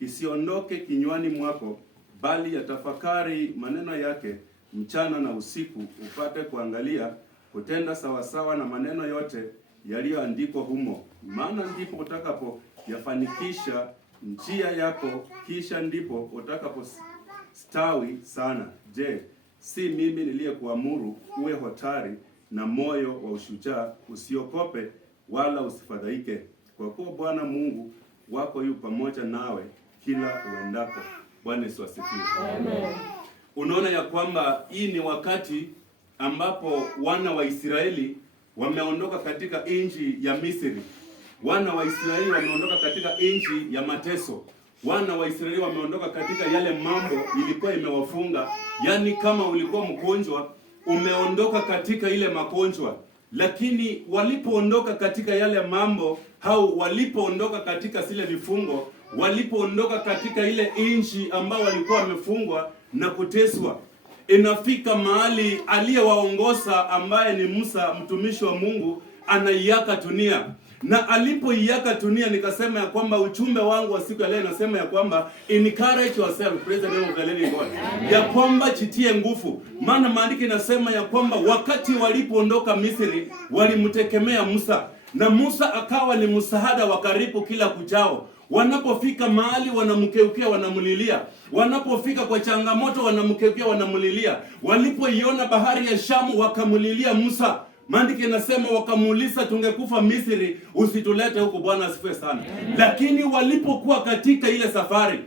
isiondoke kinywani mwako, bali yatafakari maneno yake mchana na usiku, upate kuangalia kutenda sawasawa na maneno yote yaliyoandikwa humo. Maana ndipo utakapoyafanikisha njia yako, kisha ndipo utakapostawi sana. Je, si mimi niliyekuamuru uwe hodari na moyo wa ushujaa? Usiogope wala usifadhaike, kwa kuwa Bwana Mungu wako yu pamoja nawe kila uendako. Bwana Yesu asifiwe. Amen. Unaona ya kwamba hii ni wakati ambapo wana wa Israeli wameondoka katika nchi ya Misri. Wana wa Israeli wameondoka katika nchi ya mateso. Wana wa Israeli wameondoka katika yale mambo ilikuwa imewafunga. Yaani kama ulikuwa mgonjwa, umeondoka katika ile magonjwa. Lakini walipoondoka katika yale mambo, au walipoondoka katika zile vifungo, walipoondoka katika ile nchi ambao walikuwa wamefungwa na kuteswa, inafika mahali aliyewaongoza ambaye ni Musa, mtumishi wa Mungu, anaiaka dunia. Na alipoiaka dunia, nikasema ya kwamba ujumbe wangu wa siku ya leo nasema ya kwamba encourage yourself, praise the name of the living God. Ya kwamba jitie nguvu. Maana maandiko inasema ya kwamba wakati walipoondoka Misri, walimtegemea Musa. Na Musa akawa ni msaada wa karibu kila kuchao. Wanapofika mahali wanamkeukia, wanamulilia. Wanapofika kwa changamoto wanamkeukia, wanamulilia. Walipoiona bahari ya Shamu wakamulilia Musa. Maandiko inasema wakamuuliza, tungekufa Misri, usitulete huko. Bwana asifiwe sana. Lakini walipokuwa katika ile safari,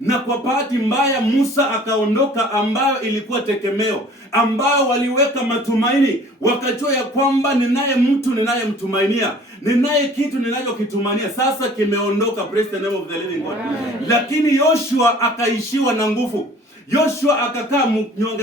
na kwa bahati mbaya Musa akaondoka, ambayo ilikuwa tegemeo, ambao waliweka matumaini, wakajua ya kwamba ninaye mtu ninayemtumainia, ninaye kitu ninachokitumania, sasa kimeondoka. Praise the name of the living God. Lakini Yoshua akaishiwa na nguvu. Yoshua akakaa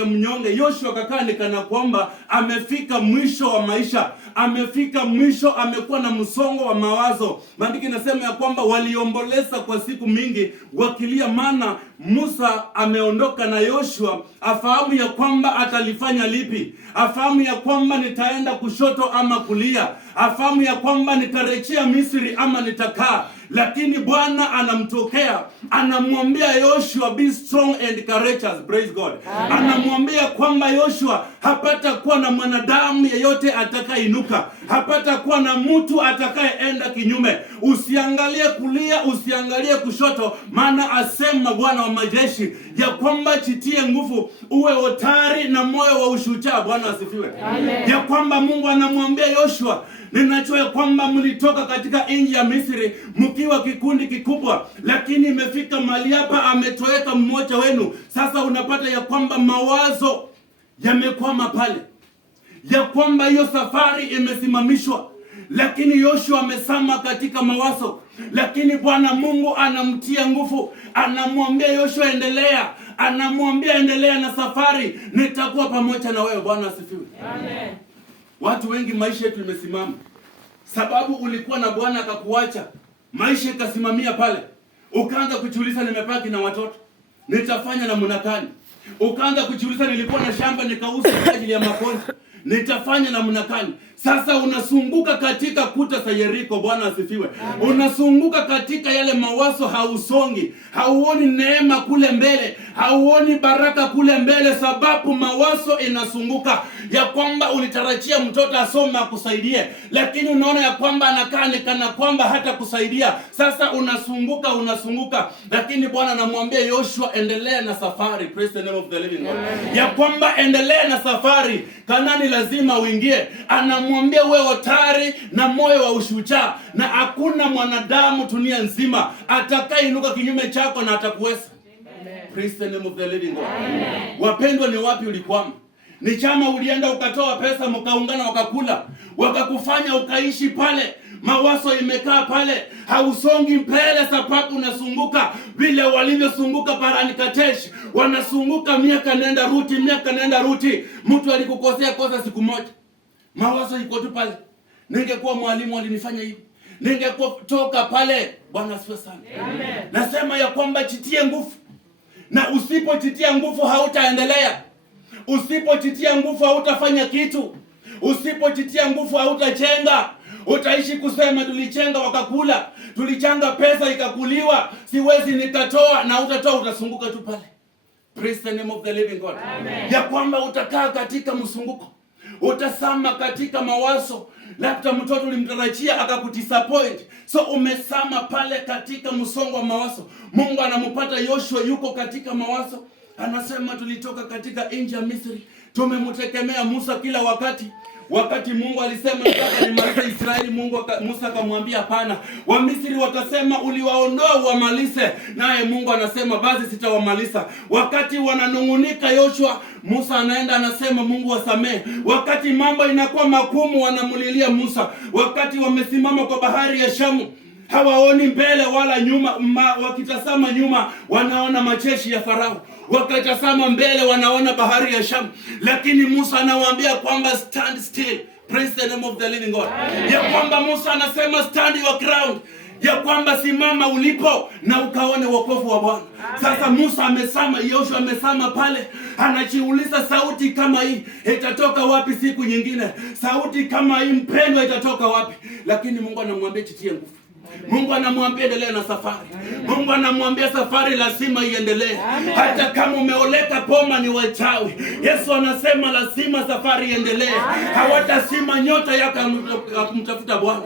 mnyonge. Yoshua akakaa ni kana kwamba amefika mwisho wa maisha. Amefika mwisho, amekuwa na msongo wa mawazo. Maandiko inasema ya kwamba waliomboleza kwa siku mingi wakilia, maana Musa ameondoka na Yoshua afahamu ya kwamba atalifanya lipi. Afahamu ya kwamba nitaenda kushoto ama kulia. Afahamu ya kwamba nitarejea Misri ama nitakaa. Lakini Bwana anamtokea, anamwambia Yoshua, be strong and courageous. Praise God. Anamwambia kwamba Yoshua, hapata kuwa na mwanadamu yeyote atakayeinuka, hapata kuwa na mtu atakayeenda kinyume. Usiangalie kulia, usiangalie kushoto, maana asema Bwana wa majeshi ya kwamba jitie nguvu, uwe hodari na moyo wa ushujaa. Bwana asifiwe. Ya kwamba Mungu anamwambia Yoshua, ninajua ya kwamba mlitoka katika nchi ya Misri mkiwa kikundi kikubwa, lakini imefika mahali hapa ametoweka mmoja wenu. Sasa unapata ya kwamba mawazo yamekwama pale, ya kwamba hiyo safari imesimamishwa. Lakini Yoshua amesama katika mawazo, lakini Bwana Mungu anamtia nguvu, anamwambia Yoshua endelea, anamwambia endelea na safari, nitakuwa pamoja na wewe. Bwana asifiwe. Amen. Watu wengi maisha yetu imesimama sababu ulikuwa na Bwana akakuacha, maisha ikasimamia pale. Ukaanza kujiuliza, nimepaki na watoto, nitafanya namna gani? Ukaanza kujiuliza, nilikuwa na shamba nikauza kwa ajili ya makonzi, nitafanya namna gani? Sasa unasunguka katika kuta za Yeriko. Bwana asifiwe. Unasunguka katika yale mawazo, hausongi, hauoni neema kule mbele, hauoni baraka kule mbele, sababu mawazo inasunguka ya kwamba ulitarajia mtoto asome akusaidie, lakini unaona ya kwamba anakaa ni kana kwamba hata kusaidia. Sasa unasunguka, lakini Bwana anamwambia Yoshua, endelea na safari. Praise the name of the living God. Ya kwamba endelea na safari, Kanaani lazima uingie. Anamwambia uwe hodari na moyo wa ushujaa, na hakuna mwanadamu dunia nzima atakayeinuka kinyume chako na atakuweza. Praise the name of the living God. Wapendwa, ni wapi ulikwama? Ni chama ulienda ukatoa pesa, mkaungana wakakula, wakakufanya ukaishi pale. Mawazo imekaa pale, hausongi mbele sababu unasunguka vile walivyosunguka Parani Katesh. Wanasunguka miaka nenda ruti. Mtu alikukosea kosa siku moja, mawazo iko tu pale. Ningekuwa mwalimu alinifanya hivi, ningekuwa toka pale. Bwana asifiwe sana. Amen. Nasema ya kwamba jitie nguvu, na usipojitia nguvu hautaendelea. Usipojitia nguvu hautafanya kitu. Usipojitia nguvu hautajenga. Utaishi kusema tulichenga wakakula, tulichanga pesa ikakuliwa, siwezi nikatoa, na utatoa, utasunguka tu pale. Praise the name of the living God. Amen. Ya kwamba utakaa katika msunguko, utasama katika mawazo, labda mtoto ulimtarajia akakudisappoint, so umesama pale katika msongo wa mawazo. Mungu anampata Yoshua yuko katika mawazo, anasema tulitoka katika nchi ya Misri, tumemtegemea Musa kila wakati. Wakati Mungu alisema nataka nimalize Israeli, Musa akamwambia hapana. Wamisri wakasema uliwaondoa uwamalize, naye Mungu anasema basi sitawamaliza. Wakati wananungunika Yoshua, Musa anaenda anasema Mungu wasamee. Wakati mambo inakuwa magumu, wanamulilia Musa. Wakati wamesimama kwa bahari ya Shamu, hawaoni mbele wala nyuma, wakitazama nyuma wanaona majeshi ya Farao, wakitazama mbele wanaona bahari ya Shamu. Lakini Musa anawaambia kwamba stand still. Praise the name of the living God. Amen. Ya kwamba Musa anasema stand your ground, ya kwamba simama ulipo na ukaone wokovu wa Bwana. Sasa Musa amesama, Yoshua amesama pale, anajiuliza sauti kama hii itatoka wapi siku nyingine? Sauti kama hii mpendwa itatoka wapi? Lakini Mungu anamwambia jitie nguvu. Mungu anamwambia endelea na safari. Mungu anamwambia safari lazima iendelee. Hata kama umeoleka poma ni wachawi, Yesu anasema lazima safari iendelee. Hawatasima nyota yako kumtafuta Bwana.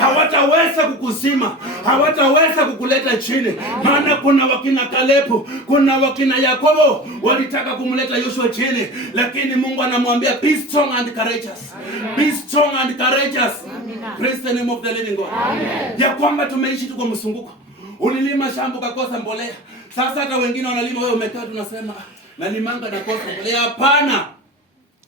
Hawataweza kukusima, hawataweza kukuleta chini. Maana kuna wakina Kalebu, kuna wakina Yakobo walitaka kumleta Yoshua chini, lakini Mungu anamwambia be strong and courageous. Be strong and courageous. Praise the name of the living God. Amen. Ya kwamba tumeishi tuko msunguko. Ulilima shamba ukakosa mbolea. Sasa hata wengine wanalima, wewe umekaa tunasema nalimanga na kosa mbolea. Hapana.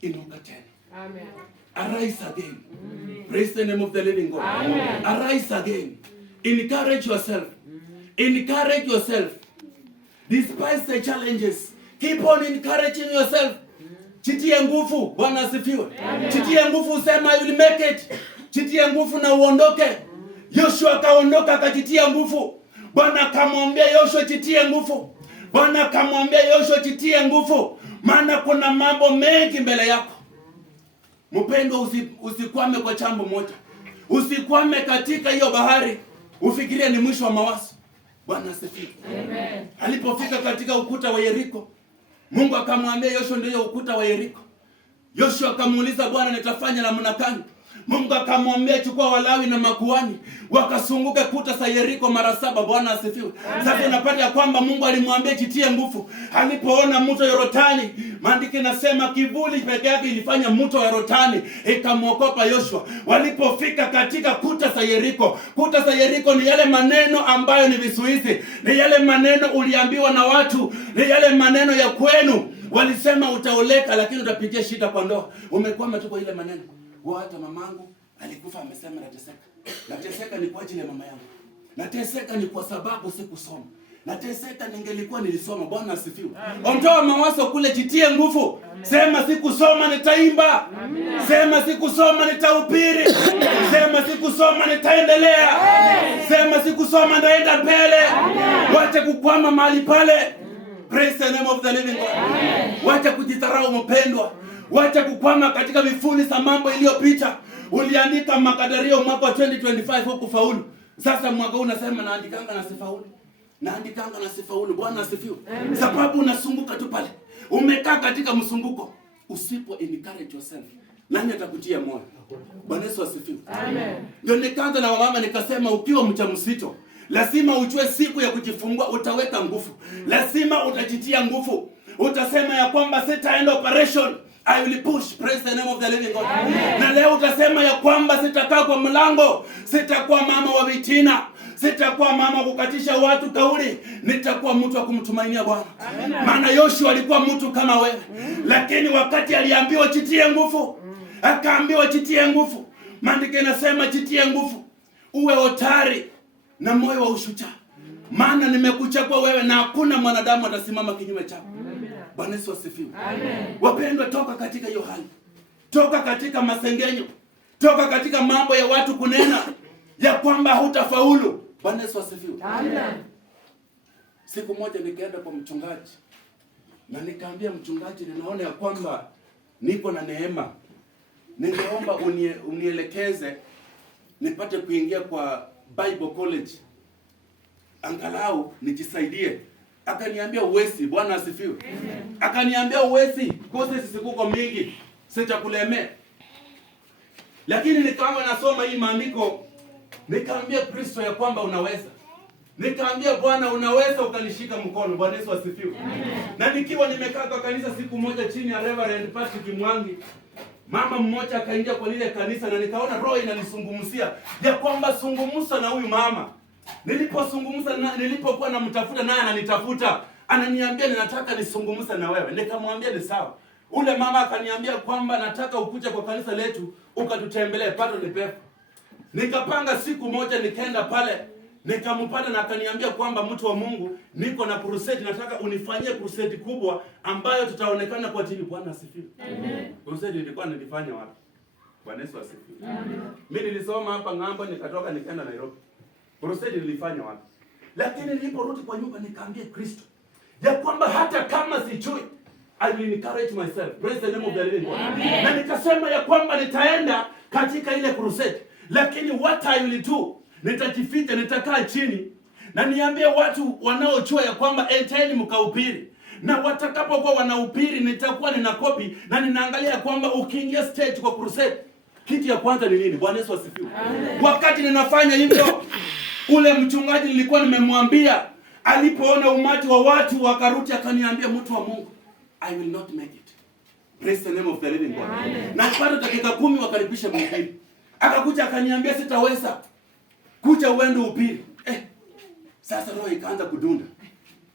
Inuka tena. Amen. Arise again. Amen. Praise the name of the living God. Amen. Arise again. Encourage yourself. Encourage yourself. Despite the challenges, keep on encouraging yourself. Jitie nguvu. Bwana asifiwe. Jitie nguvu, usema you will make it. Jitie nguvu na uondoke. Yoshua akaondoka akajitia nguvu. Bwana akamwambia Yoshua jitie nguvu. Bwana akamwambia Yoshua jitie nguvu, maana kuna mambo mengi mbele yako. Mpendwa, usikwame kwa jambo moja. Usikwame katika hiyo bahari ufikirie ni mwisho wa mawazo. Bwana asifiwe. Amen. Alipofika katika ukuta wa Yeriko, Mungu akamwambia Yoshua ndio ukuta wa Yeriko. Yoshua akamuuliza Bwana nitafanya namna gani? Mungu akamwambia chukua Walawi na makuhani wakasunguka kuta za Yeriko mara 7. Bwana asifiwe. Sasa unapata ya kwamba Mungu alimwambia jitie nguvu. Alipoona mto Yordani, maandiko inasema kivuli peke yake ilifanya mto Yordani ikamwokopa Yoshua. Walipofika katika kuta za Yeriko, kuta za Yeriko ni yale maneno ambayo ni vizuizi, ni yale maneno uliambiwa na watu, ni yale maneno ya kwenu. Walisema utaoleka lakini utapitia shida kwa ndoa. Umekwama tu kwa ile maneno. Hata mamangu alikufa amesema nateseka. Nateseka ni kwa ajili ya mama yangu. Nateseka ni kwa sababu sikusoma. Nateseka ningelikuwa nilisoma. Bwana asifiwe. Ondoa mawazo kule, jitie nguvu. Sema sikusoma nitaimba. Sema sikusoma nitahubiri. Sema sikusoma nitaendelea. Sema sikusoma ndaenda mbele. Wacha kukwama mahali pale. Praise the name of the living God. Wacha kujidharau mpendwa. Wacha kukwama katika vifuni za mambo iliyopita. Uliandika makadirio mwaka wa 2025 huko faulu. Sasa mwaka huu unasema naandikanga na sifaulu. Naandikanga na sifaulu. Bwana asifiwe. Sababu unasunguka tu pale. Umekaa katika msunguko. Usipo encourage yourself, nani atakutia moyo? Bwana Yesu asifiwe. Amen. Ndio nikaanza na mama nikasema ukiwa mjamzito lazima ujue siku ya kujifungua utaweka nguvu. Lazima utajitia nguvu. Utasema ya kwamba sitaenda operation, I will push. Praise the name of the living God. Amen. Na leo utasema ya kwamba sitakaa kwa mlango, sitakuwa mama wa vitina, sitakuwa mama kukatisha watu kauli, nitakuwa mtu wa kumtumainia Bwana. Maana Yoshua alikuwa mtu kama wewe. Lakini wakati aliambiwa jitie nguvu, akaambiwa jitie nguvu. Maandiko inasema jitie nguvu. Uwe hodari na moyo wa ushujaa. Maana nimekuchagua wewe na hakuna mwanadamu atasimama kinyume chako. Bwana Yesu asifiwe. Amen. Wapendwa, toka katika hiyo hali. Toka katika masengenyo. Toka katika mambo ya watu kunena ya kwamba hutafaulu. Bwana Yesu asifiwe. Amen. Siku moja nikaenda kwa mchungaji. Na nikaambia mchungaji, ninaona ya kwamba niko na neema. Ningeomba unielekeze nipate kuingia kwa Bible College, angalau nijisaidie. Akaniambia uwezi. Bwana asifiwe. Akaniambia uwezi, courses zikuko mingi, sitakulemea. Lakini nikaanza nasoma hii maandiko, nikaambia Kristo ya kwamba unaweza. Nikaambia Bwana unaweza, ukanishika mkono. Bwana Yesu asifiwe. Na nikiwa nimekaa kwa kanisa siku moja chini ya Reverend Patrick Mwangi, mama mmoja akaingia kwa lile kanisa na nikaona roho inanisungumzia ya kwamba zungumza na huyu mama. Nilipozungumza nilipokuwa namtafuta naye ananitafuta, ananiambia ninataka nisungumze na wewe. Nikamwambia ni sawa. Ule mama akaniambia kwamba nataka ukuje kwa kanisa letu ukatutembelee, pato ni pepo. Nikapanga siku moja nikaenda pale, nikampata na akaniambia kwamba mtu wa Mungu, niko na crusade, nataka unifanyie crusade kubwa ambayo tutaonekana kwa TV. Bwana asifiwe. Amen. Crusade ilikuwa nilifanya wapi? Bwana Yesu asifiwe. Amen. Mimi nilisoma hapa ng'ambo, nikatoka nikaenda Nairobi. Crusade nilifanya wapi? Lakini niliporudi kwa nyumba nikaambia Kristo ya kwamba hata kama sijui, I will encourage myself. Praise the name of the living God. Amen. Na nikasema ya kwamba nitaenda katika ile crusade, lakini what I will do, nitajificha, nitakaa chini na niambie watu wanaojua ya kwamba enteni mkahubiri, na watakapokuwa wanahubiri nitakuwa nina copy na ninaangalia kwamba ukiingia stage kwa crusade, kitu ya kwanza ni nini? Bwana Yesu asifiwe. Wakati ninafanya hivyo, ule mchungaji nilikuwa nimemwambia, alipoona umati wa watu wakarudi, akaniambia mtu wa Mungu, I will not make it. Praise the name of the living God. Amen. Na bado dakika 10 wakaribisha mhubiri. Akakuja akaniambia sitaweza. Kuja uende upiri. Sasa roho ikaanza kudunda.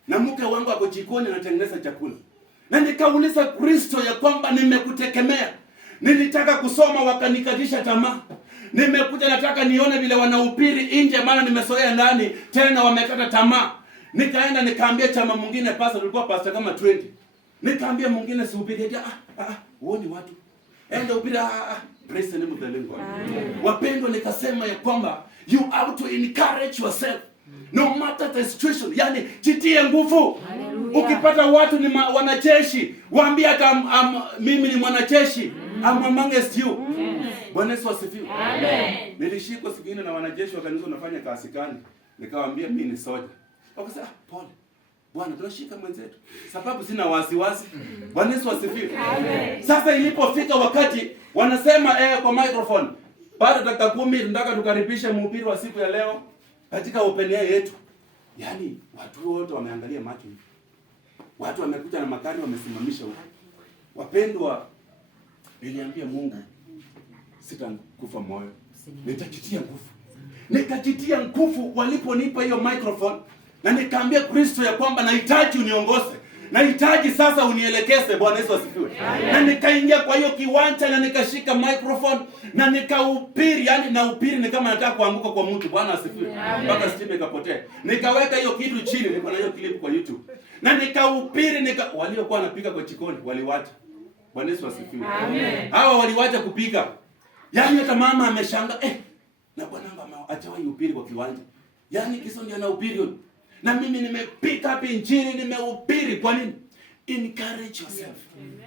Na mke wangu ako jikoni anatengeneza chakula. Na nikauliza Kristo ya kwamba nimekutegemea. Nilitaka kusoma wakanikatisha tamaa. Nimekuja nataka nione vile wanahubiri nje, maana nimesoea ndani, tena wamekata tamaa. Nikaenda nikaambia chama mwingine, pastor tulikuwa pastor kama 20. Nikaambia mwingine sihubiri, uone watu. Enda ubiri, praise the name of the living God. Wapendwa, nikasema ya kwamba you have to encourage yourself no matter the situation. Yani jitie nguvu. Ukipata watu ni wanajeshi, waambie hata mimi ni mwanajeshi. I'm amongst you. Bwana Yesu asifiwe. Amen. Nilishikwa siku nyingine na wanajeshi wakaniuliza unafanya kazi gani? Nikawaambia mimi ni soja. Wakasema pole. Bwana tunashika mwenzetu. Sababu sina wasiwasi. Bwana Yesu asifiwe. Amen. Sasa ilipofika wakati wanasema kwa microphone, bado dakika 10 tunataka tukaribishe mhubiri wa siku ya leo katika open air yetu. Yaani watu wote wameangalia macho. Watu wamekuja na magari wamesimamisha huko. Wapendwa, niliambia Mungu sitakufa moyo. Nitajitia nguvu. Nikajitia nguvu waliponipa hiyo microphone. Na nikaambia Kristo ya kwamba nahitaji uniongoze. Nahitaji sasa unielekeze. Bwana Yesu asifiwe. Na nikaingia kwa hiyo kiwanja na nikashika microphone na nikahubiri, yani nahubiri ni kama nataka kuanguka kwa mtu. Bwana asifiwe. Mpaka stima ikapotea. Nikaweka hiyo kitu chini, niko na hiyo clip kwa YouTube. Na nikahubiri, waliokuwa wanapiga kwa jikoni waliwacha. Bwana Yesu asifiwe. Amen. Hawa waliwacha kupika. Yaani hata mama ameshanga, na bwana mama achawahi uhubiri kwa kiwanja. Yaani kiso ndio anahubiri. Na mimi nimepika hapa injili, nimehubiri. Kwa nini? Encourage yourself.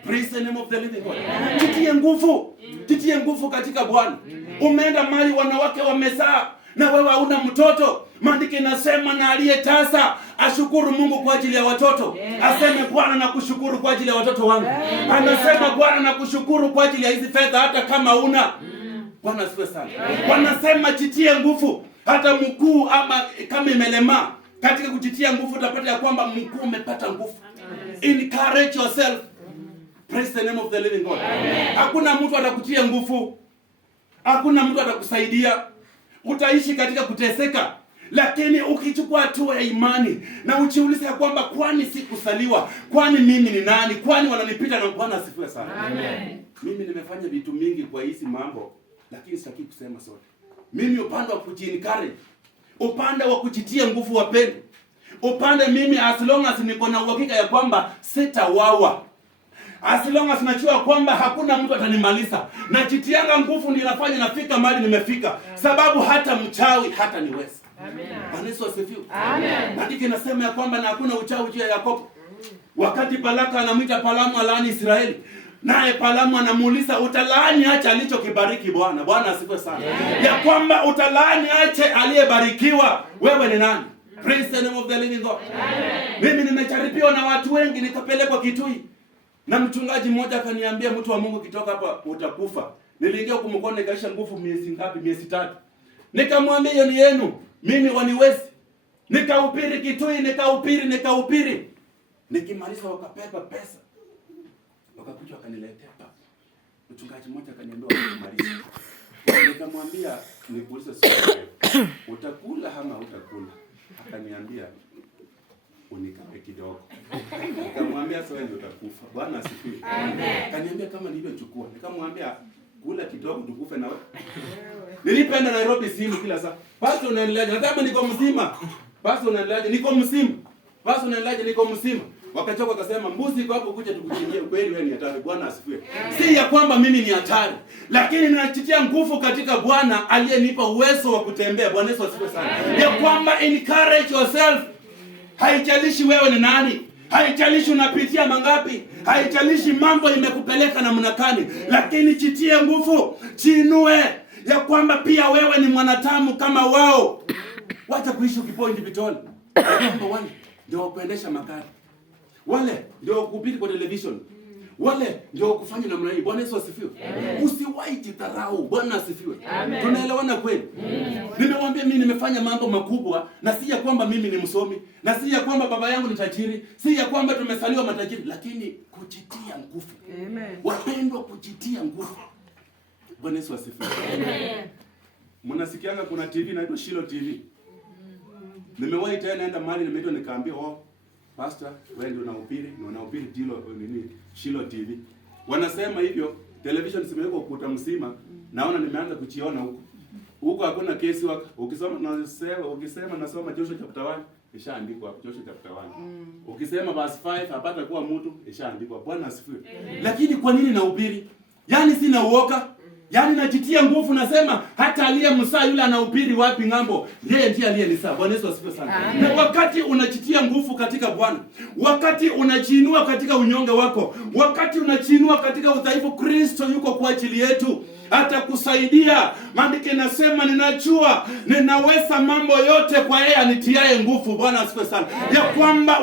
Praise the name of the living God. Jitie nguvu. Jitie nguvu katika Bwana. Umeenda mahali wanawake wamezaa na wewe hauna mtoto. Maandiko inasema na aliyetasa ashukuru Mungu kwa ajili ya watoto. Aseme Bwana nakushukuru kwa ajili ya watoto wangu. Anasema Bwana nakushukuru kwa ajili ya hizi fedha hata kama una. Bwana asifiwe sana. Wanasema jitie nguvu. Hata mkuu ama kama imelema, katika kujitia nguvu utapata ya kwamba mkuu umepata nguvu. Encourage yourself. Praise the name of the living God. Hakuna mtu atakutia nguvu. Hakuna mtu atakusaidia. Utaishi katika kuteseka. Lakini ukichukua hatua ya imani na ujiulize ya kwamba kwani sikusaliwa? Kwani mimi ni nani? Kwani wananipita? Na Bwana asifiwe sana. Amen. Mimi nimefanya vitu mingi kwa hizi mambo, lakini sitaki kusema sote. Mimi upande wa kujiencourage, upande wa kujitia nguvu wapendwa. Upande mimi as long as niko na uhakika ya kwamba sitawawa. As long as najua kwamba hakuna mtu atanimaliza. Najitianga nguvu ndio nafanya nafika mahali nimefika. Sababu hata mchawi hata niweza. Amen. Bwana Yesu asifiwe. Amen. Maandiko inasema ya kwamba na hakuna uchawi juu ya Yakobo. Wakati Balaka anamwita Balamu alaani Israeli, naye Balaamu anamuuliza, utalaani ache alichokibariki Bwana? Bwana asifiwe sana. Ya kwamba utalaani ache aliyebarikiwa. Wewe ni nani? Praise the name of the living God. Mimi nimecharipiwa na watu wengi, nikapelekwa Kitui. Na mchungaji mmoja akaniambia, mtu wa Mungu, kitoka hapa utakufa. Niliingia kumkona ikaisha nguvu miezi ngapi? Miezi 3. Nikamwambia, hiyo ni yenu, mimi waniwezi. Nikahubiri Kitui, nikahubiri. Nikimaliza wakapepa pesa. Wakakuja wakaniletea papa. Mchungaji mmoja akaniambia wakamaliza. Nikamwambia, nikuulize swali, utakula ama utakula? Akaniambia, unikape kidogo. Nikamwambia, sasa ndio utakufa. Bwana asifiwe. Amen. Akaniambia, kama ndivyo chukua. Nikamwambia, kula kidogo tukufe na wewe. Nilipenda Nairobi simu kila saa. Pastor unaendeleaje? Nataka niko mzima. Pastor unaendeleaje? Niko mzima. Pastor unaendeleaje? Niko mzima. Wakachoka wakasema, mbuzi iko hapo kuja tukuchinjie. Kweli wewe ni hatari. Bwana asifiwe. Si ya kwamba mimi ni hatari, lakini ninachitia nguvu katika Bwana aliyenipa uwezo wa kutembea. Bwana Yesu asifiwe sana. Ya kwamba encourage yourself. Haijalishi wewe ni nani, haijalishi unapitia mangapi, haijalishi mambo imekupeleka namna gani, lakini chitie nguvu, chinue ya kwamba pia wewe ni mwanadamu kama wao. Wacha kuishi ukipoint vitoni. Wale ndio kuendesha magari, wale ndio kuhubiri kwa television, wale ndio kufanya namna hii. Bwana Yesu asifiwe. Usiwahi jidharau. Bwana asifiwe. Tunaelewana kweli? Nimemwambia mimi nimefanya mambo makubwa, na si ya kwamba mimi ni msomi, na si ya kwamba baba yangu ni tajiri, si ya kwamba tumesaliwa matajiri, lakini kujitia nguvu. Amen. Wapendwa, kujitia nguvu. Bwana Yesu asifiwe. Amen. Mnasikianga kuna TV inaitwa Shilo TV. Nimewahi tena naenda mahali nimeitwa nikaambia, pastor, wewe ndio unahubiri Dilo nini Shilo TV. Wanasema hivyo, television zimewekwa ukuta mzima, naona nimeanza kuchiona huko. Huko hakuna kesi waka. Ukisema nasoma Joshua chapter 1, ishaandikwa Joshua chapter 1. Ukisema verse 5 hapata kuwa mtu, ishaandikwa. Bwana asifiwe. Lakini kwa nini nahubiri? Yaani sina uoga. Yaani najitia nguvu, nasema hata aliyemsaa yule anahubiri wapi ng'ambo, yeye ndiye aliyenisaa. Bwana Yesu asifiwe sana. Na wakati unajitia nguvu katika Bwana, wakati unajiinua katika unyonge wako, wakati unajiinua katika udhaifu, Kristo yuko kwa ajili yetu. Atakusaidia. Maandiko yanasema, ninajua ninaweza mambo yote kwa yeye anitiaye nguvu. Bwana asifiwe sana. Ya kwamba